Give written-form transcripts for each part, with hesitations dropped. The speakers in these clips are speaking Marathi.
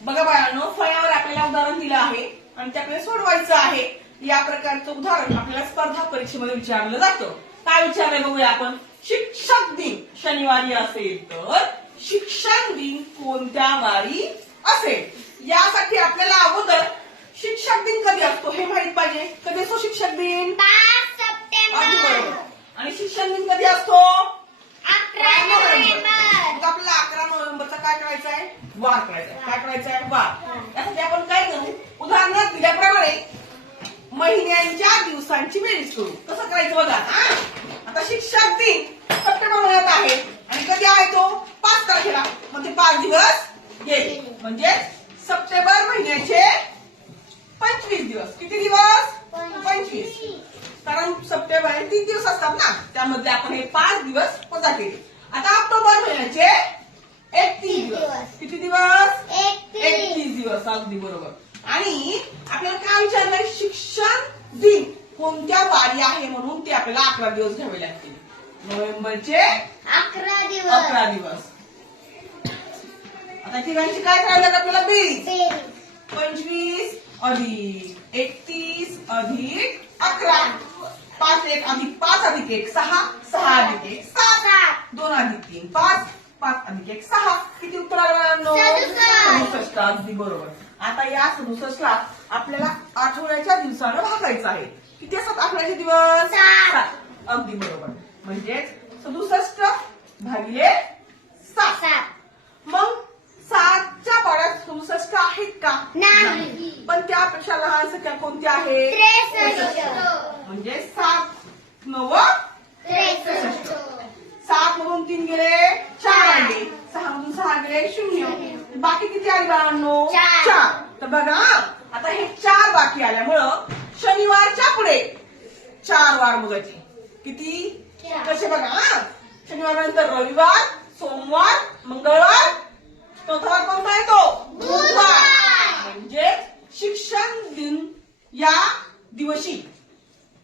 बघा बाळांनो, फळ्यावर आपल्याला उदाहरण दिलं आहे आणि ते आपल्याला सोडवायचं आहे. या प्रकारचं उदाहरण आपल्याला स्पर्धा परीक्षेमध्ये विचारलं जातं. काय विचारलंय बघूया आपण. शिक्षक दिन शनिवारी असेल तर शिक्षण दिन कोणत्या वारी असेल. यासाठी आपल्याला अगोदर शिक्षक दिन कधी असतो हे माहित पाहिजे. कधी असतो शिक्षक दिन? 5 सप्टेंबर. आणि शिक्षण दिन कधी असतो? 11 नोव्हेंबर. मग आपल्याला 11 नोव्हेंबरचा काय करायचं आहे? वार करायचा आहे. काय करायचं आहे? वार. यासाठी आपण काय करू? उदाहरणार्थ दिल्याप्रमाणे महिन्यांच्या दिवसांची बेरीज करू. कसं करायचं बघा. आता शिक्षक दिन सप्टेंबर महिन्यात आहे आणि कधी आहे तो? 5 तारखेला. म्हणजे 5 दिवस गेले. म्हणजे सप्टेंबर महिन्याचे 25 दिवस. किती दिवस? 25. कारण सप्टेंबर 3 दिवस असतात ना, त्यामध्ये आपण हे 5 दिवस वजा केले. आता ऑक्टोबर महिन्याचे 31 दिवस. किती दिवस? 31 दिवस. अगदी बरोबर. आणि आपल्याला काय विचारलंय? शिक्षण दिन कोणत्या वारी आहे म्हणून ते आपल्याला 11 दिवस घ्यावे लागतील. नोव्हेंबरचे 11 दिवस. 11 दिवस. आता ठिकाणची काय करायला लागेल आपल्याला? बेरीज. 25 अधिक 31 अधिक 11. 5 1 अधिक 5 अधिक 1 6. 6 अधिक 1 7. 2 अधिक 3 5. 5 अधिक 1 6. किती उत्तर आलं? 67. अगदी बरोबर. आता या 67ला आपल्याला आठवड्याच्या दिवसानं भागायचं आहे. किती असतात आठवड्याचे दिवस? 7. अगदी बरोबर. म्हणजेच 67 भागिले 7. मग 7च्या पाड्यात 67 आहेत का? नाही. पण त्यापेक्षा लहान संख्या कोणती आहे? 63. म्हणजे 7 9 63. 7 मधून 3 गेले 4 आले. 6 मधून 6 गेले 0. बाकी किती आले बाळांनो? 4. तर बघा आता हे 4 बाकी आल्यामुळं शनिवारच्या पुढे 4 वार मोजायचे. किती? कसे बघा. शनिवार नंतर रविवार, सोमवार, मंगळवार, चौथा वार कोणता आहे तो? बुधवार. म्हणजे शिक्षण दिन या दिवशी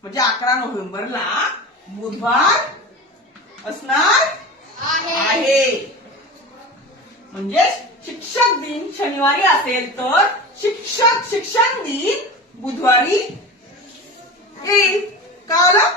म्हणजे 11 नोव्हेंबरला बुधवार असणार आहे. म्हणजे शिक्षक दिन शनिवारी असेल तर शिक्षण दिन बुधवारी येईल. कळलं?